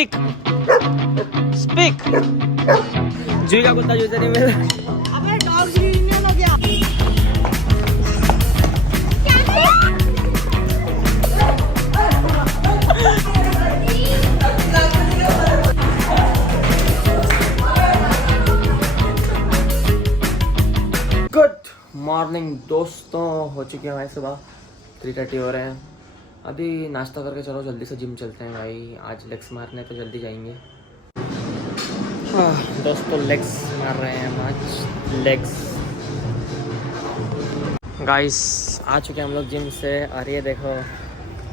Speak speak. जुई का कुत्ता जूते नहीं मिला। अबे डॉग यूनियन हो गया। गुड मॉर्निंग दोस्तों, हो चुके हैं भाई सुबह 3:30 हो रहे हैं। अभी नाश्ता करके चलो जल्दी से जिम चलते हैं भाई, आज लेग्स मारने तो जल्दी जाएंगे। हाँ दोस्तों, लेग्स मार रहे हैं हम आज, लेग्स। गाइस आ चुके हैं हम लोग जिम से, और ये देखो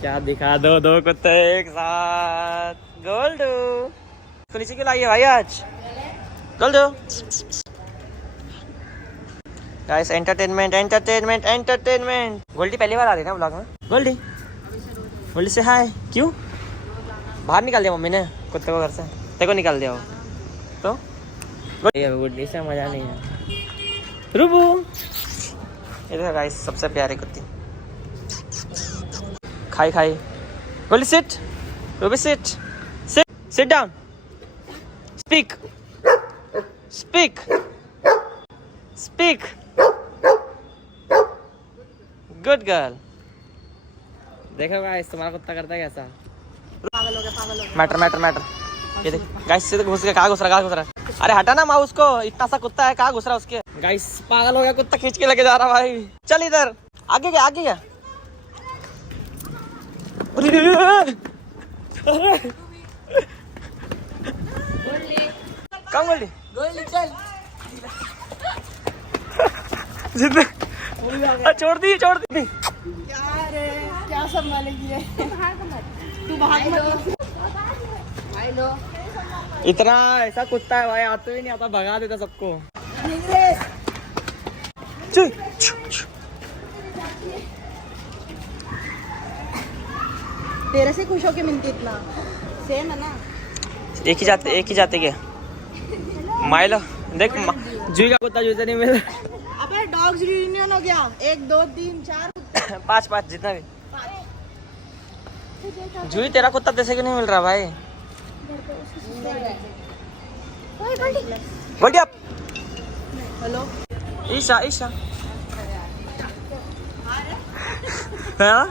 क्या दिखा दो कुत्ते एक साथ। गोल्डू तो नीचे क्यों लाई है भाई आज? Goldu guys, entertainment entertainment entertainment. Goldi पहली बार आ रही है ना ब्लॉग में। गोल्डी गोल्डी से हाय। क्यों बाहर निकाल दिया मम्मी ने कुत्ते को घर से? तेरे को निकाल दिया हो तो गोल्डी से मजा नहीं है। रुबू इधर गाइस, सबसे प्यारी कुत्ती। खाई खाई। Goldie sit, Ruby sit, sit sit down, speak speak speak. Good girl. देखो गाइस तुम्हारा कुत्ता करता है कैसा। पागल हो गया। Matter matter matter. ये देख गाइस, से घुस गया। कहाँ घुस रहा? अरे हटा ना माउस को, इतना सा कुत्ता है, कहाँ घुस रहा है उसके? गाइस पागल हो गया कुत्ता, खींच के लेके जा रहा भाई। चल इधर आगे गया आगे गया। कम गोल्डी गोल्डी चल। छोड़ दी क्या रे, क्या संभालेगी ये? तू भाग मत। हेलो। इतना ऐसा कुत्ता है भाई, आते ही नहीं आता, भगा देता सबको। तेरे से खुश होके मिलती इतना सेम है ना। एक ही जाते क्या माइलो? देख जुई का कुत्ता जूते नहीं मिला। अबे डॉग्स यूनियन हो गया। 1 2 3 4 पाँच जितना भी। जुई तेरा कुत्ता जैसे क्यों नहीं मिल रहा भाई? गोल्डी अप। हेलो ईशा हाँ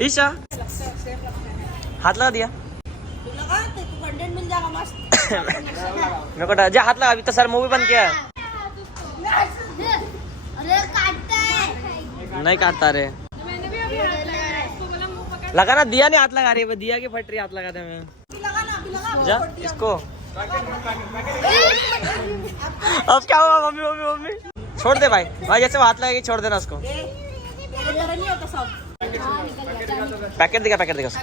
ईशा, हाथ लगा दिया। कंटेंट मिल जाएगा मस्त। मेरे को जा हाथ लगा, अभी तो सर मूवी बंद किया है। नहीं काटता रे, लगा ना। दिया नहीं हाथ लगा रही है, दिया की फट रही हाथ लगा दे। मैं जा इसको। अब क्या हुआ? मम्मी छोड़ दे भाई जैसे वो हाथ लगेगी छोड़ देना उसको। पैकेट दिखा उसको।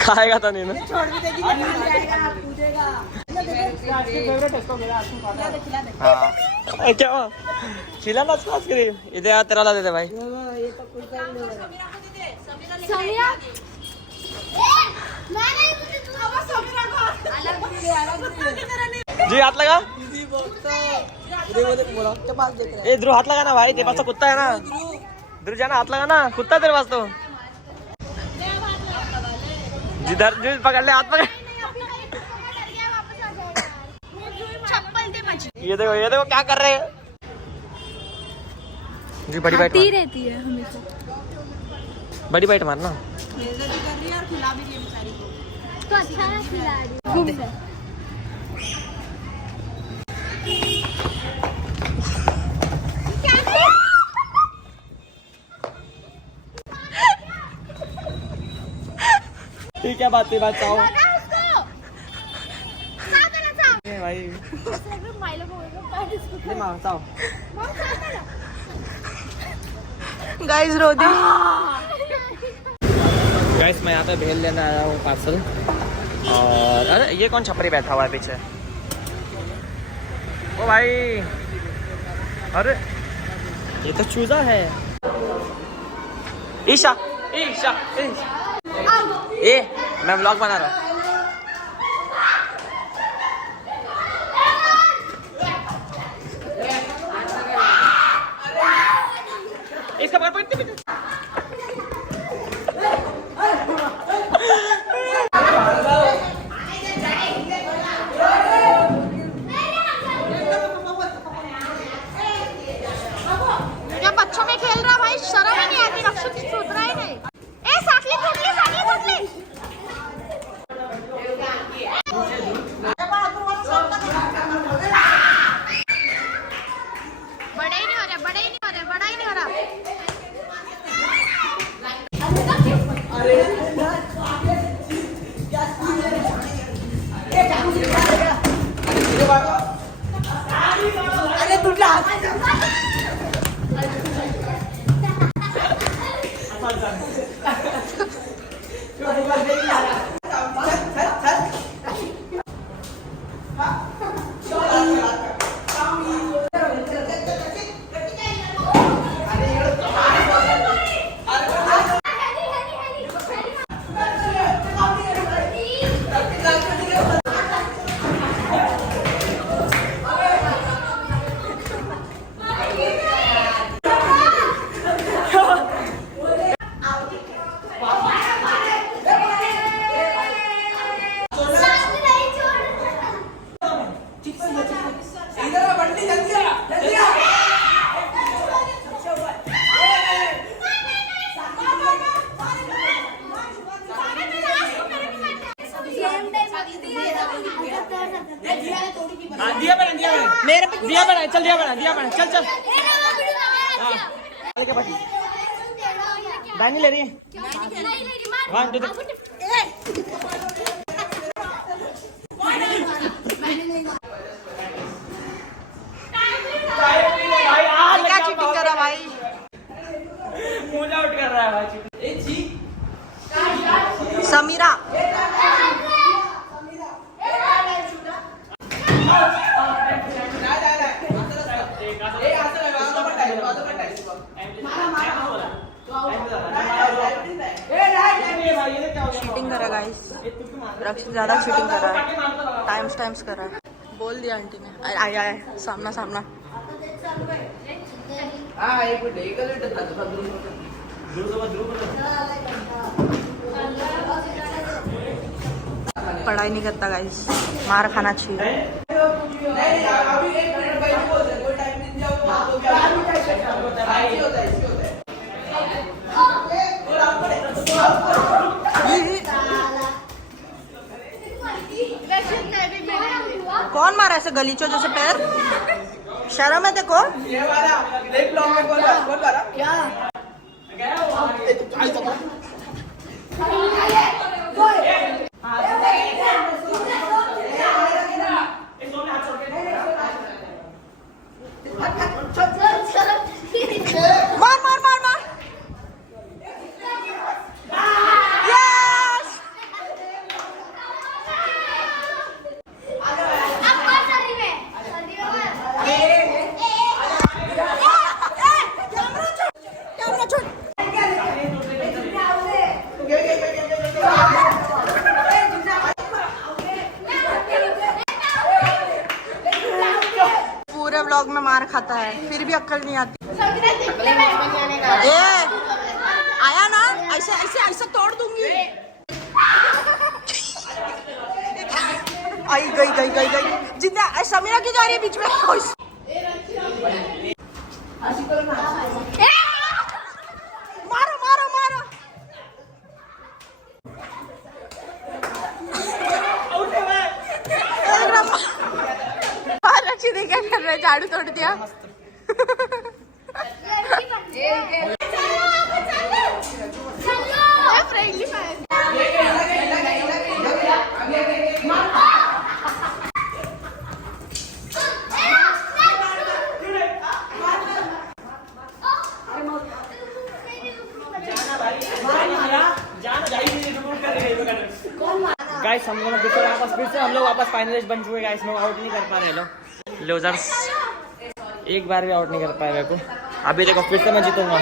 खाएगा तो नहीं ना। छोड़ भी देगी, पूछेगा। हाँ क्या हुआ? खिला ना उसको आइसक्रीम। इधर यार तेरा ला दे भाई। जी हाथ लगा। ए ध्रुव हाथ लगा ना भाई, तेरे पास तो कुत्ता है ना। ध्रुव जाना, हाथ लगा ना, कुत्ता तेरे पास तो। जिधर जो पकड़ ले, हाथ पकड़। ये देखो क्या कर रहे हैं जी। बड़ी बाइट रहती है हमेशा। बड़ी बाइट मारना। तो अच्छा ना खिला रही है। ठीक है, बात चाहो भाई। गाइस रो दे। गाइस मैं यहाँ पे भेल लेने आया हूँ पार्सल। और अरे ये कौन छपरी बैठा हुआ है पीछे? ओ भाई, अरे ये तो चूजा है। ईशा ए मैं व्लॉग बना रहा हूँ। इसका दिया बना मेरे पे दिया बना चल चल चल बैन नहीं ले रही है 1 2 क्या चीटिंग करा भाई? मुझे आउट कर रहा है भाई समीरा चीटिंग करा गाइस, रक्षित ज्यादा चीटिंग कर रहा है, टाइम्स कर रहा है। बोल दिया आंटी ने। आया है सामना पढ़ाई नहीं करता गाइस, मार खाना चाहिए। कौन मारा ऐसे गलीचों जैसे पैर? शर्म है देखो। मार मार मार मार। यस कैमरा छोड़। पूरे व्लॉग में मार खाता है फिर भी अक्ल नहीं आती। ए आया ना, ऐसे ऐसे ऐसे तोड़ दूंगी। आई गई जिंदा। समीरा की जा रही है बीच में। मारो मारो मारो। रक्षित क्या कर रहे, झाड़ू तोड़ दिया। गाइस हम लोग फिर से हम लोग वापस फाइनलिस्ट बन चुके। गाइस लोग आउट नहीं कर पा रहे लोग लूजर्स, एक बार भी आउट नहीं कर पाए मेरे को। अभी देखो फिर से मैं जीतूंगा।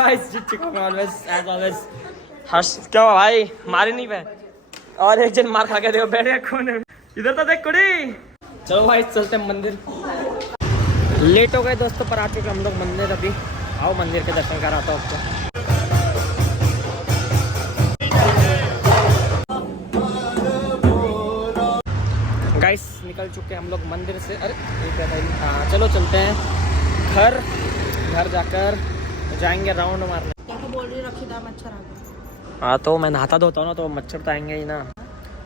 Guys, जीत चुका मैं ऑलवेज एज ऑलवेज हर्ष क्या हुआ भाई, मारे नहीं पे और एक जन मार खा के देखो बैठ गया कोने में। इधर तो देख कुड़ी। चलो भाई चलते हैं मंदिर। लेट हो गए दोस्तों पर आ चुके हम लोग मंदिर। अभी आओ मंदिर के दर्शन कराता हूँ आपको। गाइस निकल चुके हम लोग मंदिर से। अरे हाँ चलो चलते हैं घर जाकर जाएंगे राउंड मारने। बोल रही रखीदा मच्छर आ गया। हाँ तो मैं नहाता धोता हूँ ना तो मच्छर तो आएंगे ही ना।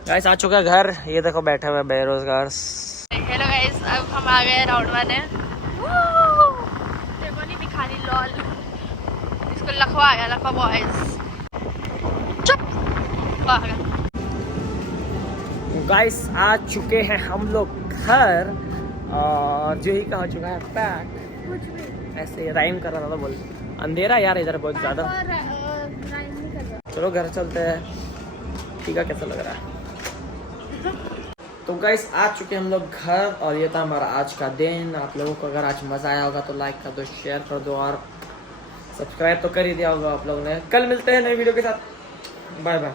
गाइस आ चुका है घर। ये देखो बैठे हुए बेरोजगार। हेलो गाइस, अब हम आ गए राउंड मारने। देखो नहीं भिखारी लॉल, इसको लखवा आ गया, लखवा बॉयज। चुप पागल। गाइस आ चुके हैं हम लोग घर और जो ही का हो चुका है पैक। ऐसे राइम कर रहा था बोल। अंधेरा यार इधर बहुत ज्यादा। चलो घर चलते हैं। ठीक है कैसा लग रहा है। तो गाइस आ चुके हम लोग घर और ये था हमारा आज का दिन। आप लोगों को अगर आज मजा आया होगा तो लाइक कर दो, शेयर कर दो और सब्सक्राइब तो कर ही दिया होगा आप लोगों ने। कल मिलते हैं नई वीडियो के साथ। Bye bye.